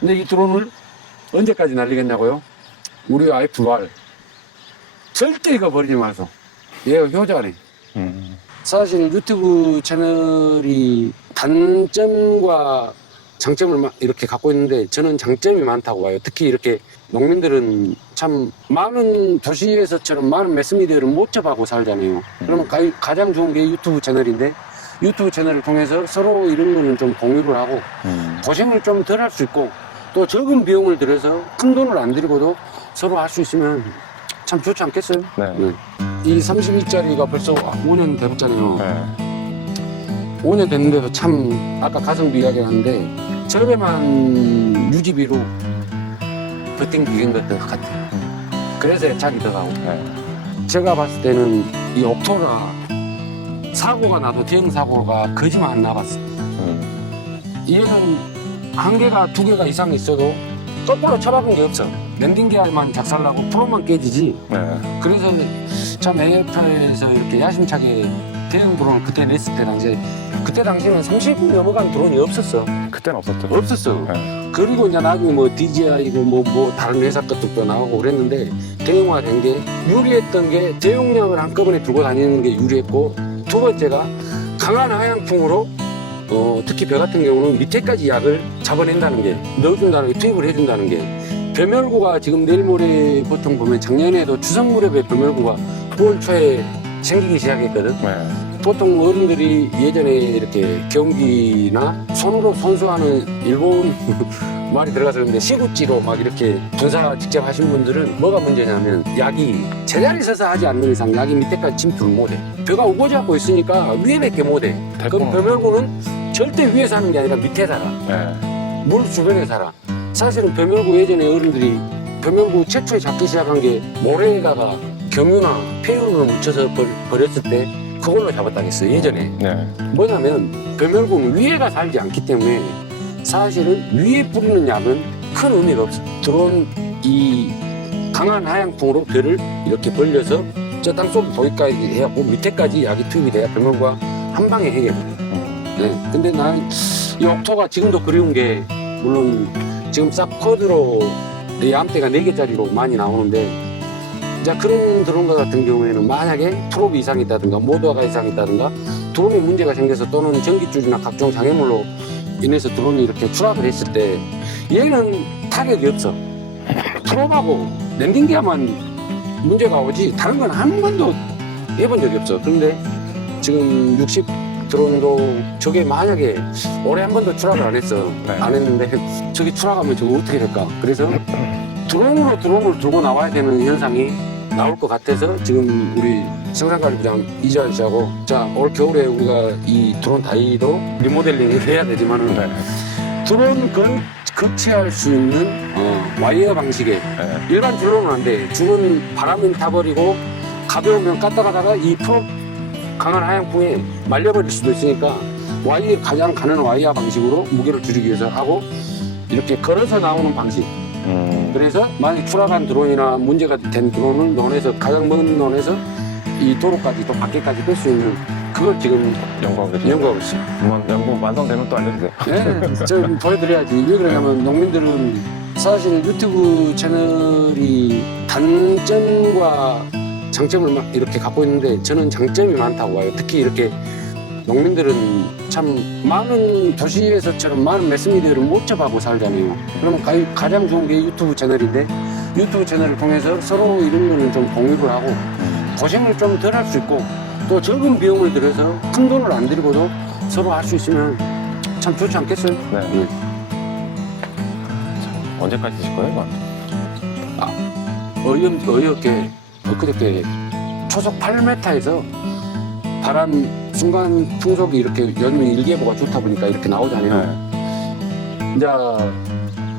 근데 이 드론을 언제까지 날리겠냐고요? 우리 와이프 말 절대 이거 버리지 마소. 얘가 효자네. 음. 사실 유튜브 채널이 단점과 장점을 마- 이렇게 갖고 있는데 저는 장점이 많다고 봐요. 특히 이렇게 농민들은 참 많은 도시에서처럼 많은 매스미디어를 못 접하고 살잖아요. 그러면 가, 가장 좋은 게 유튜브 채널인데 유튜브 채널을 통해서 서로 이런 거는 좀 공유를 하고 음. 고생을 좀 덜 할 수 있고 또 적은 비용을 들여서 큰 돈을 안 들이고도 서로 할 수 있으면 참 좋지 않겠어요? 네. 네. 이 32짜리가 벌써 5년 되었잖아요. 네. 5년 됐는데도 참 아까 가성비 이야기 하는데 저렴한 유지비로 버팅기긴 것들 같아요. 그래서 애착이 들어가고 네. 제가 봤을 때는 이 옥토가 사고가 나도 대형 사고가 거짓말 안 나봤어요. 음. 얘는 한 개가 두 개가 이상 있어도 똑바로 쳐박은 게 없어. 랜딩 기어만 작살나고 프로만 깨지지. 네. 그래서 참 에어편에서 이렇게 야심차게 대형 드론을 그때 냈을 때 당시에 그때 당시에는 30분 넘어간 드론이 없었어. 그때는 없었죠. 없었어. 네. 그리고 이제 나중에 뭐 DJI고 뭐, 뭐 다른 회사 것도 나오고 그랬는데 대형화된 게 유리했던 게 대용량을 한꺼번에 들고 다니는 게 유리했고 두 번째가 강한 하향풍으로 어, 특히 배 같은 경우는 밑에까지 약을 잡아낸다는 게 넣어준다는 게 투입을 해준다는 게 벼멸구가 지금 내일 모레 보통 보면 작년에도 추석 무렵에 벼멸구가 9월 초에 생기기 시작했거든. 네. 보통 어른들이 예전에 이렇게 경기나 손으로 손수하는 일본 말이 들어가서 그런데 시구찌로 막 이렇게 분사 직접 하신 분들은 뭐가 문제냐면 약이 제자리 서서 하지 않는 이상 약이 밑에까지 침투를 못해. 벼가 우거지 갖고 있으니까 위에 밖에 못해. 그럼 벼멸구는 절대 위에 사는 게 아니라 밑에 살아. 네. 물 주변에 살아. 사실은 벼멸구 예전에 어른들이 벼멸구 최초에 잡기 시작한 게 모래에다가 경유나 폐유를 묻혀서 버, 버렸을 때 그걸로 잡았다겠어요 예전에 네. 뭐냐면 벼멸구는 위에가 살지 않기 때문에 사실은 위에 뿌리는 약은 큰 의미가 없어 드론 이 강한 하향풍으로 벼를 이렇게 벌려서 저 땅속 보기까지 해갖고 밑에까지 약이 투입이 돼야 벼멸구가 한 방에 음. 네. 근데 난 이 옥토가 지금도 그리운 게 물론 지금 싹 코드로 이 암대가 4개짜리로 많이 나오는데 이제 그런 드론과 같은 경우에는 만약에 프로비 이상이 있다든가 모드화가 이상이 있다든가 드론에 문제가 생겨서 또는 전기줄이나 각종 장애물로 인해서 드론이 이렇게 추락을 했을 때 얘는 타격이 없어. 프로하고 랜딩 기어만 문제가 오지 다른 건 한 번도 해본 적이 없어. 그런데 지금 60 드론도 저게 만약에 올해 한 번도 추락을 안 했어. 네. 안 했는데 저기 추락하면 저거 어떻게 될까? 그래서 드론으로 드론을 들고 나와야 되는 현상이 나올 것 같아서 지금 우리 생산관리부장 이재환 씨하고 자 올 겨울에 우리가 이 드론 다이도 리모델링을 해야 되지만은 네. 드론 건 급체할 수 있는 어, 와이어 방식의 네. 일반 줄로는 안 돼. 줄은 바람은 타버리고 가벼우면 깠다 가다가 이 프로 강한 하향풍에 말려버릴 수도 있으니까 와이어 가장 가는 와이어 방식으로 무게를 줄이기 위해서 하고 이렇게 걸어서 나오는 방식. 음. 그래서 만약 추락한 드론이나 문제가 된 드론을 논에서 가장 먼 논에서 이 도로까지 또 밖에까지 뺄 수 있는 그걸 지금 연구하고 계시죠? 연구하고 있어요. 한번 연구 완성되면 또 알려주세요. 네, 좀 보여드려야지. 왜 그러냐면 농민들은 사실 유튜브 채널이 단점과 장점을 막 이렇게 갖고 있는데 저는 장점이 많다고 봐요. 특히 이렇게 농민들은 참 많은 도시에서처럼 많은 매스미디어를 못 접하고 살잖아요. 그러면 가, 가장 좋은 게 유튜브 채널인데 유튜브 채널을 통해서 서로 이런 거는 좀 공유를 하고 음. 고생을 좀 덜 할 수 있고 또 적은 비용을 들여서 큰 돈을 안 들이고도 서로 할 수 있으면 참 좋지 않겠어요? 네. 네. 언제까지 드실 거예요, 이건? 어이없, 어이없게 엊그저께 초속 8m에서 바람 순간 풍속이 이렇게 요즘 일기예보가 좋다 보니까 이렇게 나오잖아요. 네. 이제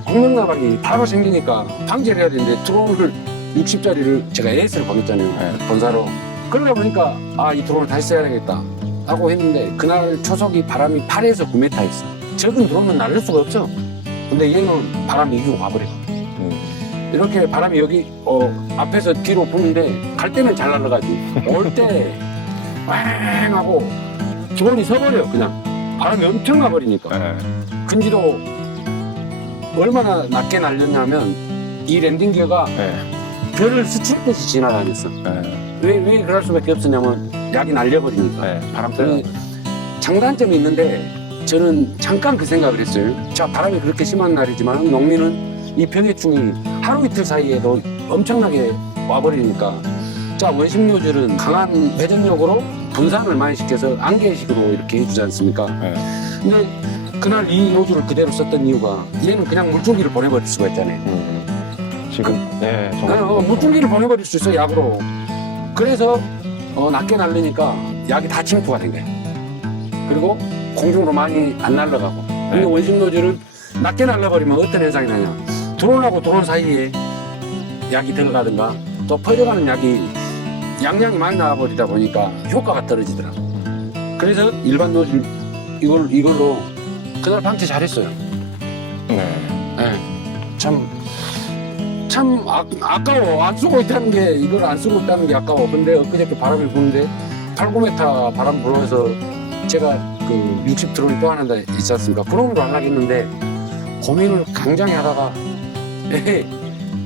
홍명나발이 바로 생기니까 방제를 해야 되는데 드론을 60짜리를 제가 AS를 보냈잖아요. 네. 본사로. 그러다 보니까 아 이 드론을 다시 써야 되겠다 하고 했는데 그날 초속이 바람이 8에서 9m 했어. 적은 드론은 날릴 수가 없어. 근데 얘는 바람이 이기고 가버려. 음. 이렇게 바람이 여기 어, 앞에서 뒤로 부는데 갈 때는 잘 날아가지. 올때 꽝 하고 드론이 서버려 그냥 바람이 엄청 가버리니까. 네. 근지도 얼마나 낮게 날렸냐면 이 랜딩 기어가 네. 별을 스치듯이 지나다녔어. 네. 왜, 왜 그럴 수밖에 없었냐면 약이 날려버리니까. 네. 바람 그 때문에. 장단점이 있는데 저는 잠깐 그 생각을 했어요. 자 바람이 그렇게 심한 날이지만 농민은 이 병해충이 하루 이틀 사이에도 엄청나게 와버리니까 자 원심 노즐은 강한 회전력으로 분산을 많이 시켜서 안개식으로 이렇게 해주지 않습니까? 네. 근데 그날 이 노즐을 그대로 썼던 이유가 얘는 그냥 물줄기를 보내버릴 수가 있잖아요. 음. 지금 네. 아, 정말. 어, 물줄기를 보내버릴 수 있어 약으로. 그래서 어, 낮게 날리니까 약이 다 침투가 된 거야. 그리고 공중으로 많이 안 날아가고. 근데 네. 원심 노즐은 낮게 날라버리면 어떤 현상이 나냐? 드론하고 드론 사이에 약이 들어가든가 또 퍼져가는 약이 양량이 많이 나와버리다 보니까 효과가 떨어지더라고. 그래서 일반 노즐 이걸 이걸로 그날 방치 잘했어요. 네. 네. 참, 참 아, 아까워. 안 쓰고 있다는 게, 이걸 안 쓰고 있다는 게 아까워. 근데 엊그저께 바람이 부는데, 8, 9m 바람 불어서 제가 그 60 드론이 또 하나 있지 않습니까? 그런으로 안 하겠는데, 고민을 굉장히 하다가, 에헤,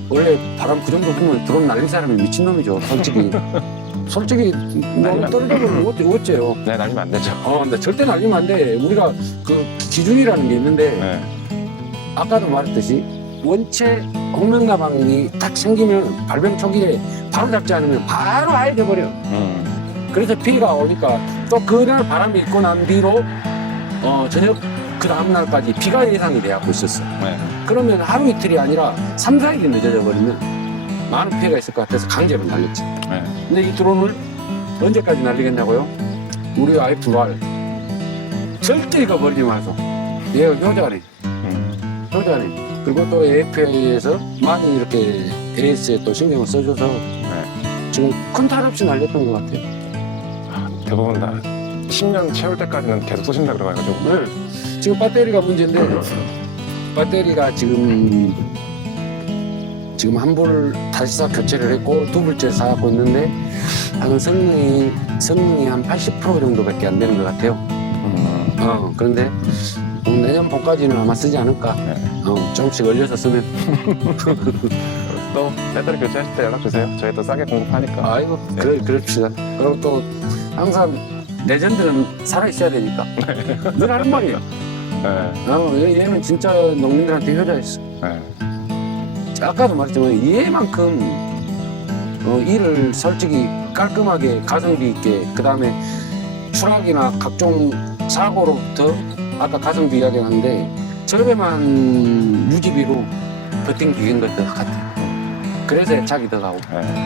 원래 바람 그 정도 불면 드론 날린 사람이 미친놈이죠. 솔직히. 솔직히, 너무 떨어져버리면 어째, 어째요. 네. 날리면 안 되죠. 어, 근데 절대 날리면 안 돼. 우리가 그 기준이라는 게 있는데, 네. 아까도 말했듯이 원체 홍명나방이 딱 생기면 발병 초기에 바로 잡지 않으면 바로 하얘져 버려. 음. 그래서 비가 오니까 또 그날 바람이 있고 난 뒤로 어 저녁 그 다음 날까지 비가 예상이 돼갖고 있었어. 네. 그러면 하루 이틀이 아니라 3, 4일이 늦어져 버리면 많은 피해가 있을 것 같아서 강제로 날렸지. 네. 근데 이 드론을 언제까지 날리겠냐고요? 우리 와이프 말 절대 이거 버리지 마소. 얘가 효자네. 음. 효자네. 그리고 또 AFA에서 많이 이렇게 AS에 또 신경을 써줘서 네. 지금 큰 탈 없이 날렸던 것 같아요. 대부분 다 10년 채울 때까지는 계속 쏘신다 그래가지고. 네. 지금 배터리가 문제인데 배터리가 지금 지금 한 불 다시 사 교체를 했고 두 불째 사갖고 있는데 한 성능이 성능이 한 80% 정도밖에 안 되는 것 같아요. 음. 어 그런데 음, 내년 봄까지는 아마 쓰지 않을까. 네. 어 조금씩 얼려서 쓰면. 또 배터리 교체하실 때 연락 주세요. 저희 또 싸게 공급하니까. 아이고 네. 그래 그럽시다. 그리고 또 항상 레전드는 살아 있어야 되니까 늘 하는 말이에요. 네. 어, 얘- 얘는 진짜 농민들한테 효자였어. 네. 아까도 말했지만 얘만큼 어, 일을 솔직히 깔끔하게 가성비 있게 그 다음에 추락이나 각종 사고로부터 아까 가성비 이야기하는데 저렴한 유지비로 버틴 기계인 것 같아요. 그래서 애착이 더 가고. 네.